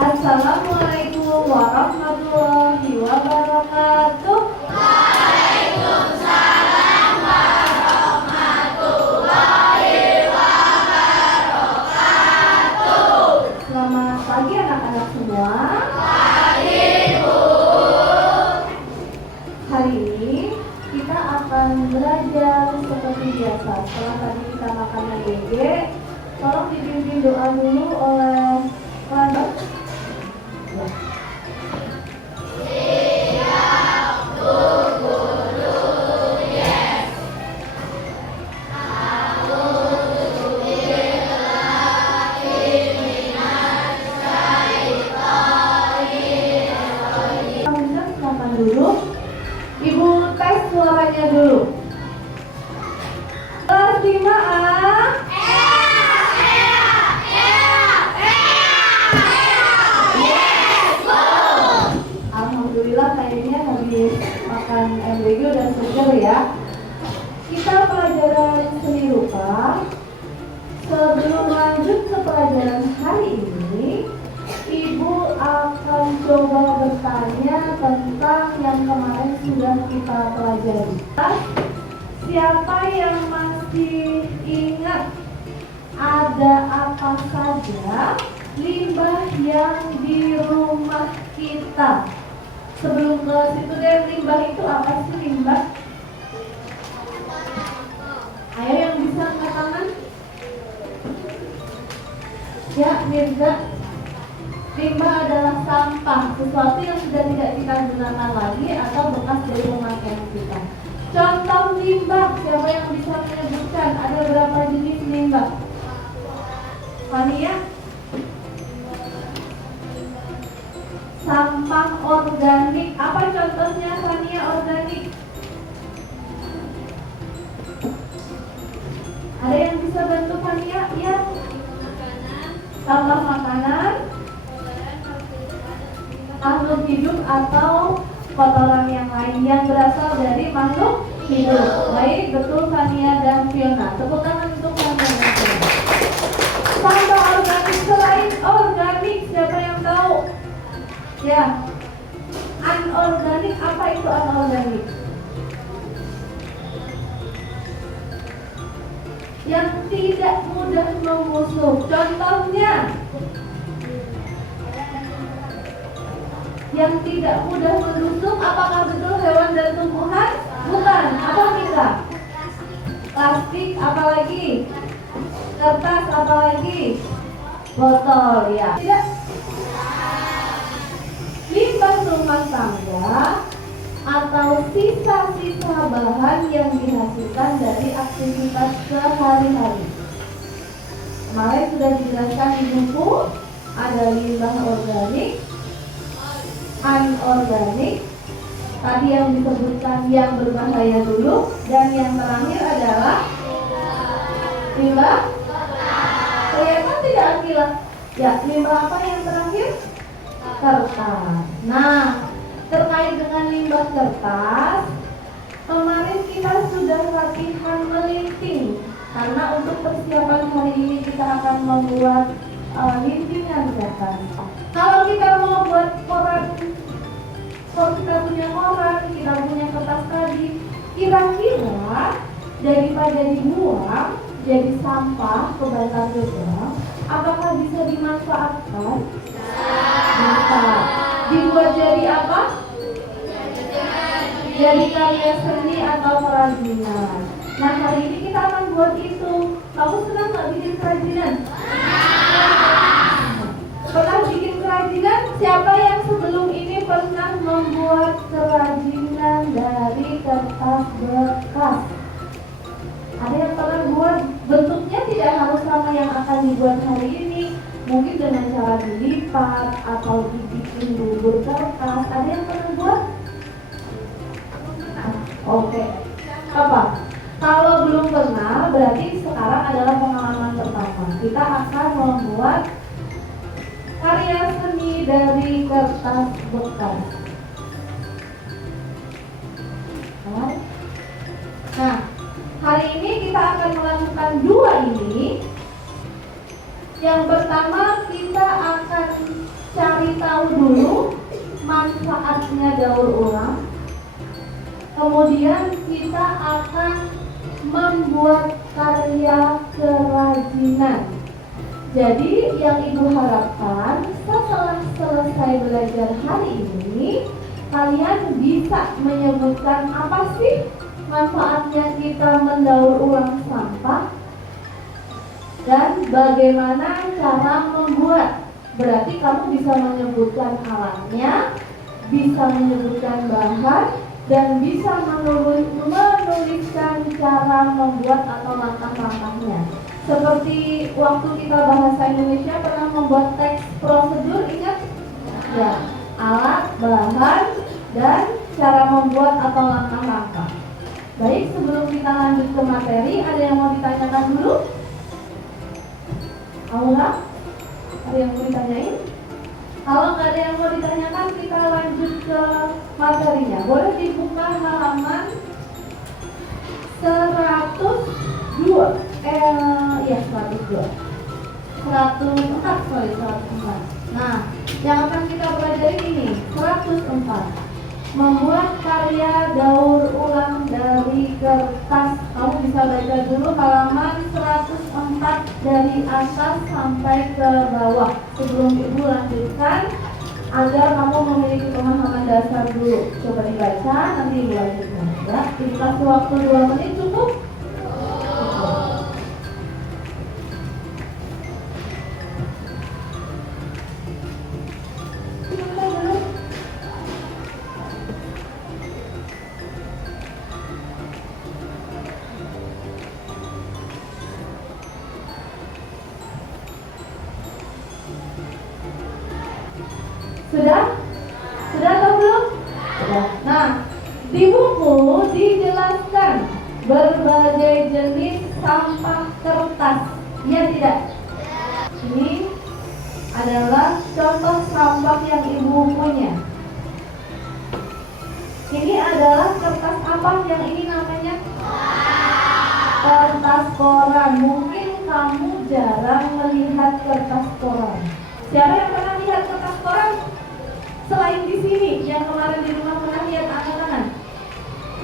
Assalamualaikum warahmatullahi wabarakatuh. Waalaikumsalam warahmatullahi wabarakatuh. Selamat pagi anak-anak semua. Pagi, Bu. Hari ini kita akan belajar seperti biasa. Setelah tadi kita makan GG, tolong dipimpin doa dulu oleh Randa. Silakan duduk. Ibu tes suaranya dulu. Kelas 5A. Alhamdulillah kayaknya habis makan MBG udah seger ya. Kita pelajaran seni rupa. Sebelum lanjut ke pelajaran hari ini, Ibu akan coba bertanya tentang yang kemarin sudah kita pelajari. Siapa yang masih ingat ada apa saja limbah yang di rumah kita? Sebelum ke situ deh, limbah itu apa sih limbah? Ayo yang bisa angkat tangan. Ya, Mirza. Limbah adalah sampah, sesuatu yang sudah tidak kita gunakan lagi atau bekas dari pemakaian kita. Contoh limbah, siapa yang bisa menyebutkan ada berapa jenis limbah? Fania? Sampah organik, apa contohnya Fania organik? Ada yang bisa bantu Fania? Ya. Sampah makanan, makhluk hidup atau kotoran yang lain yang berasal dari makhluk hidup. Baik, betul Fania dan Fiona. Tepuk tangan untuk Fania dan Fiona. Sampah organik selain organik, siapa yang tahu? Ya, anorganik, apa itu anorganik? Yang tidak mudah membusuk. Contohnya, yang tidak mudah menusuk, apakah betul hewan dan tumbuhan? Bukan. Apa kita? Plastik, apalagi? Kertas, apalagi? Botol, ya. Tidak. Limbah rumah tangga atau sisa-sisa bahan yang dihasilkan dari aktivitas sehari-hari. Kemarin sudah dijelaskan di buku, ada limbah organik, anorganik, tadi yang disebutkan yang berbahaya dulu, dan yang terakhir adalah limbah. Kelihatan tidak Akila? Ya, limbah apa yang terakhir? Kertas. Nah, terkait dengan limbah kertas, kemarin kita sudah latihan melinting, karena untuk persiapan hari ini kita akan membuat lintingan kertas. Kalau kita mau buat koran, kalau kita punya koran, kita punya kertas tadi, kira-kira daripada dibuang jadi sampah ke bantar gebang, apakah bisa dimanfaatkan? Bisa. Dibuat jadi apa? Jadi karya seni atau kerajinan. Nah, hari ini kita akan buat itu. Kamu senang nggak bikin kerajinan? Pernah bikin kerajinan? Siapa yang sebelum ini pernah membuat kerajinan dari kertas bekas? Ada yang pernah buat? Bentuknya tidak harus sama yang akan dibuat hari ini. Mungkin dengan cara dilipat atau dibikin bubur kertas. Ada yang pernah buat? Oke. Apa? Kalau belum pernah, berarti sekarang adalah pengalaman pertama. Kita akan membuat karya seni dari kertas bekas. Nah, hari ini kita akan melakukan dua ini. Yang pertama, kita akan cara tahu dulu manfaatnya daur ulang. Kemudian kita akan membuat karya kerajinan. Jadi yang Ibu harapkan setelah selesai belajar hari ini, kalian bisa menyebutkan apa sih manfaatnya kita mendaur ulang sampah dan bagaimana cara membuat. Berarti kamu bisa menyebutkan alatnya, bisa menyebutkan bahan, dan bisa menuliskan cara membuat atau langkah-langkahnya. Seperti waktu kita bahasa Indonesia pernah membuat teks prosedur, ingat? Ya, alat, bahan, dan cara membuat atau langkah-langkah. Baik, sebelum kita lanjut ke materi, ada yang mau ditanyakan dulu? Aura? Ada yang mau ditanyain? Kalau nggak ada yang mau ditanyakan, kita lanjut ke materinya. Boleh dibuka halaman 102. 102. 104. Nah, yang akan kita pelajari ini 104. Membuat karya daur ulang dari kertas. Kamu bisa baca dulu halaman 104 dari atas sampai ke bawah. Sebelum Ibu lanjutkan, agar kamu memiliki pemahaman dasar dulu. Coba dibaca, nanti Ibu lanjutkan. Ya, Ibu kasih waktu 2 menit cukup? Sudah? Sudah atau belum? Sudah. Nah, di buku dijelaskan berbagai jenis sampah kertas. Iya tidak? Ini adalah contoh sampah yang Ibu punya. Ini adalah kertas apa yang ini namanya? Kertas koran. Mungkin kamu jarang melihat kertas koran. Siapa yang pernah lihat kertas koran? Selain di sini, yang kemarin di rumah pernah lihat, angkat tangan.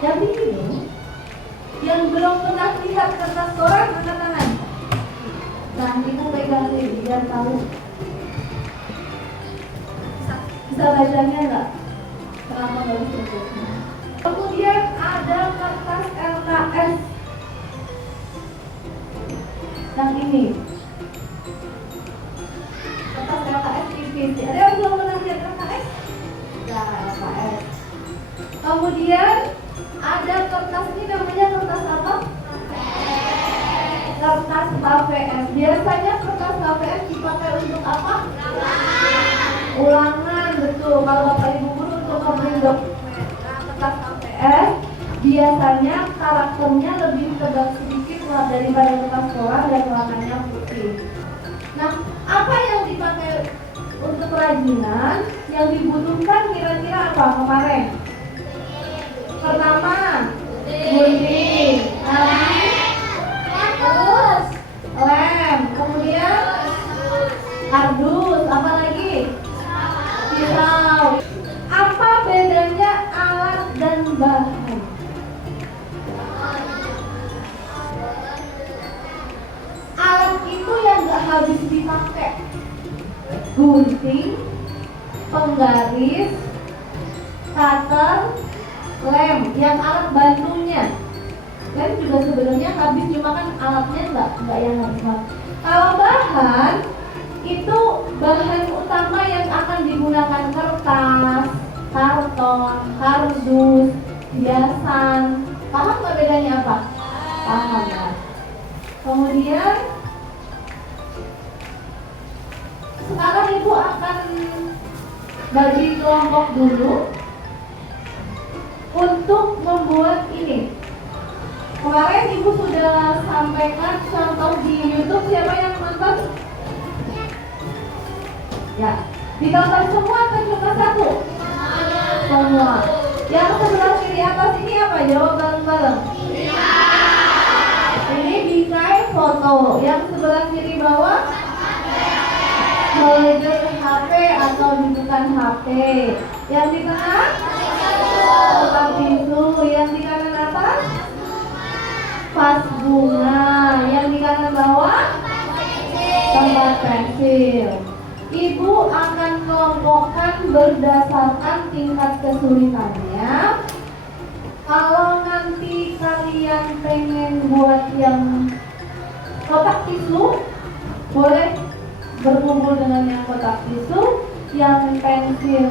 Yang di sini, yang belum pernah lihat kertas koran, angkat tangan. Nah, Ibu pegang ini biar tahu. Bisa bacanya nggak? Kenapa nggak bisa bacanya? Kemudian ada kertas LKS. Yang ini. Kertas LKS tipis. Ada yang belum pernah lihat LKS? Ya, LKS. Kemudian ada kertas ini namanya kertas apa? Kertas HVS. Biasanya kertas HVS dipakai untuk apa? Ulangan, betul. Kalau Bapak Ibu guru untuk memberi dokumen. Nah, kertas HVS biasanya karakternya lebih tebal sedikit daripada kertas koran dan warnanya putih. Nah, apa yang dipakai untuk kerajinan? Yang dibutuhkan kira-kira apa kemarin? Pertama, gunting, terus lem, kemudian kardus, apa lagi? Pisau. Apa bedanya alat dan bahan? Alat itu yang gak habis dipakai. Gunting, penggaris, cutter, lem, yang alat bantunya. Lem juga sebenarnya habis, cuma kan alatnya nggak yang habis. Kalau bahan itu bahan utama yang akan digunakan kertas, karton, kardus, hiasan. Paham nggak bedanya apa? Paham ya. Kemudian sekarang Ibu akan bagi kelompok dulu untuk membuat ini. Kemarin Ibu sudah sampaikan contoh di YouTube. Siapa yang nonton? Ya, ditonton semua atau cuma satu? Semua. Yang sebelah kiri atas ini apa? Jawab bareng-bareng. Ini bingkai foto. Yang sebelah kiri bawah? Holder HP atau di dan HP. Yang di kanan kotak tisu. Yang di kanan atas vas bunga. Yang di kanan bawah tempat pensil. Ibu akan kelompokkan berdasarkan tingkat kesulitannya. Kalau nanti kalian pengen buat yang kotak tisu, boleh berkumpul dengan yang kotak tisu. Yang pensil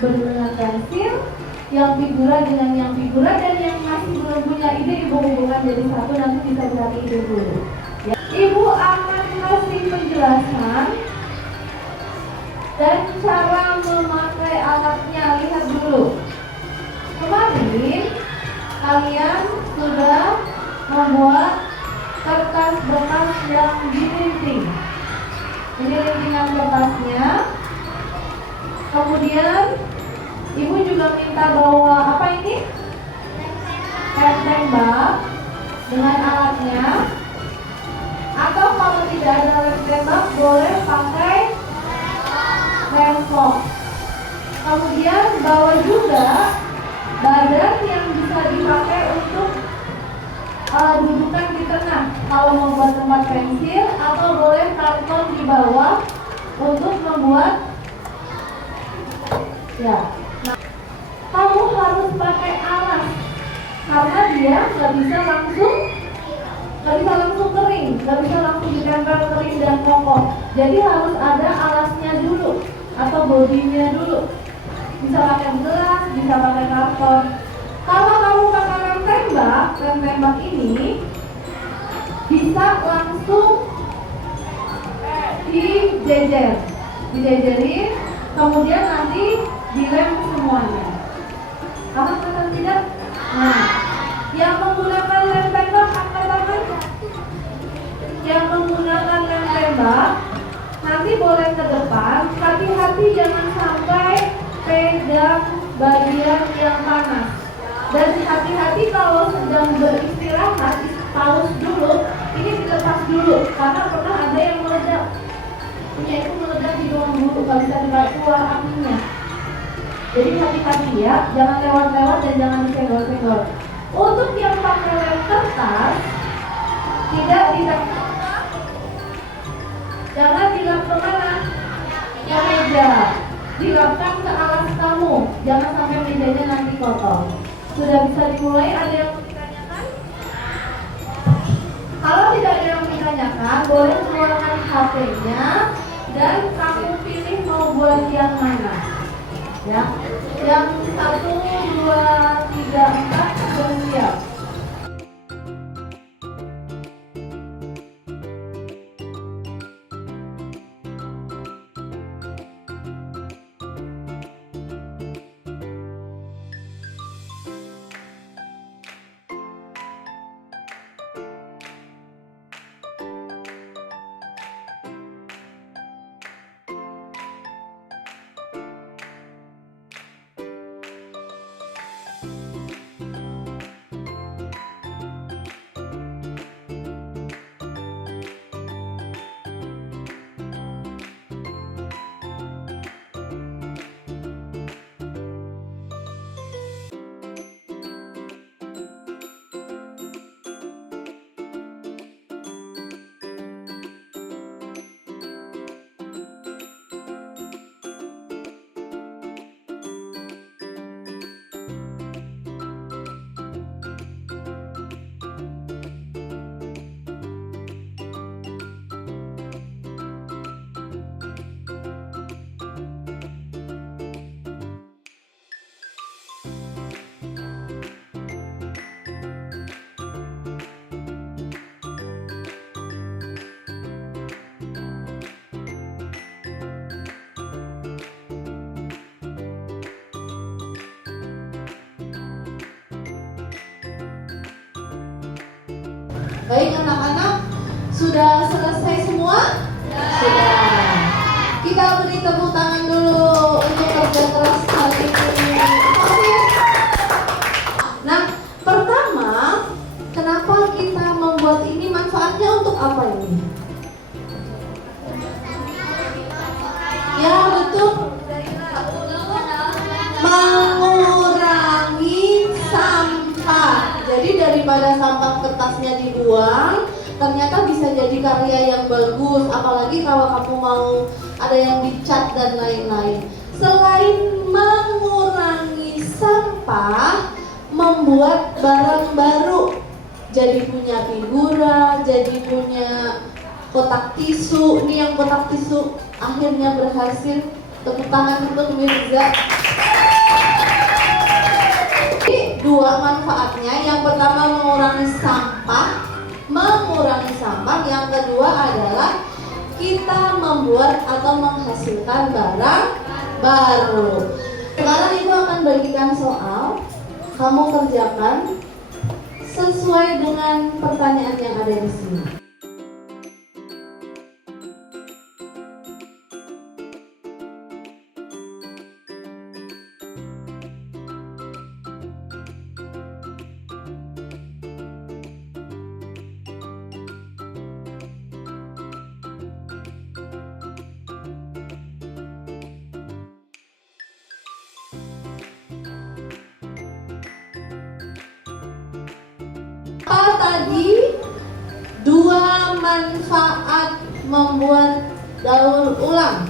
dengan pensil, yang figura dengan yang figura, dan yang masih belum punya ide ibu hubungkan jadi satu, nanti bisa cari ide dulu. Ya. Ibu akan kasih penjelasan dan cara memakai alatnya. Lihat dulu. Kemarin kalian sudah membuat kertas bekas yang dilinting. Ini lintingan kertasnya. Kemudian ibu juga minta bawa apa ini? Lem tembak dengan alatnya. Atau kalau tidak ada lem tembak, boleh pakai lem fox. Kemudian bawa juga badan yang bisa dipakai untuk dudukan di tengah kalau membuat tempat pensil, atau boleh karton di bawah untuk membuat ya. Nah, kamu harus pakai alas karena dia nggak bisa langsung kering, nggak bisa langsung ditempel kering dan kokoh. Jadi harus ada alasnya dulu atau bodinya dulu. Bisa pakai gelas, bisa pakai karton. Kalau kamu pakai lem tembak ini bisa langsung dijejerin, kemudian nanti dilem semuanya. Paham atau tidak? Nah, yang menggunakan lem tembak angkat tangan. Yang menggunakan lem tembak nanti boleh ke depan. Hati-hati jangan sampai pegang bagian yang panas. Dan hati-hati kalau sedang beristirahat, paus dulu, ini dilepas dulu karena pernah ada yang meledak. Punya itu meledak di ruang guru, kalau bisa keluar apinya. Jadi hati-hati ya, jangan lewat-lewat dan jangan disenggol-senggol. Untuk yang pakai lem kertas, tidak jangan dilap ke mana? Ke meja. Dilapkan ke alas kamu, jangan sampai mejanya nanti kotor. Sudah bisa dimulai, ada yang mau ditanyakan? Kalau tidak ada yang ditanyakan, boleh keluarkan HP-nya dan kamu pilih mau buat yang mana. Ya, yang 1, 2, 3, 4 sudah siap. Baik anak-anak, sudah selesai semua? Sudah. Kita beri tepuk tangan dulu untuk kerja keras hari ini. Oke. Nah, pertama, kenapa kita membuat ini? Manfaatnya untuk apa ini? Ya betul. daripada sampah kertasnya dibuang, ternyata bisa jadi karya yang bagus. Apalagi kalau kamu mau ada yang dicat dan lain-lain. Selain mengurangi sampah, membuat barang baru, jadi punya figura, jadi punya kotak tisu. Ini yang kotak tisu akhirnya berhasil. Tepuk tangan untuk Mirza. Ini dua manfaatnya. Yang pertama mengurangi sampah. Yang kedua adalah kita membuat atau menghasilkan barang baru. Sekarang Ibu akan bagikan soal. Kamu kerjakan sesuai dengan pertanyaan yang ada di sini. Apa tadi dua manfaat membuat daur ulang?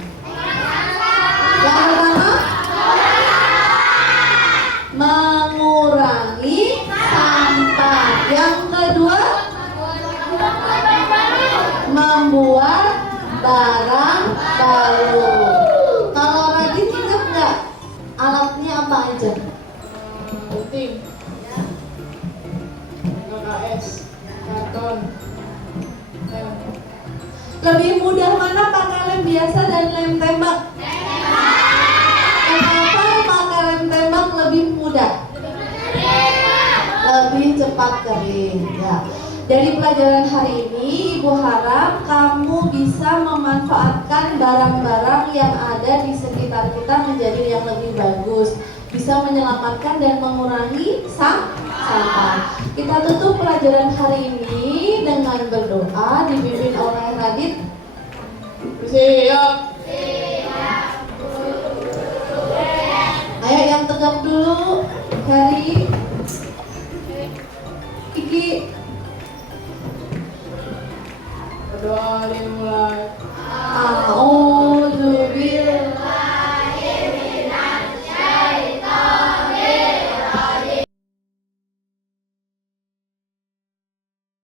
Yang pertama, mengurangi sampah. Yang kedua, membuat barang baru. Kalau Radit ingat nggak alatnya apa aja? Gunting, KKS, karton, lem. Lebih mudah mana pakai lem biasa dan lem tembak? Kenapa pakai lem tembak lebih mudah? Lebih cepat kering. Ya. Dari pelajaran hari ini, Ibu harap kamu bisa memanfaatkan barang-barang yang ada di sekitar kita menjadi yang lebih bagus, bisa menyelamatkan dan mengurangi sampah. Kita tutup pelajaran hari ini dengan berdoa dipimpin oleh Radit. Siap. Ayo yang tegak dulu, Heri, Kiki. Berdoa dimulai. Oh,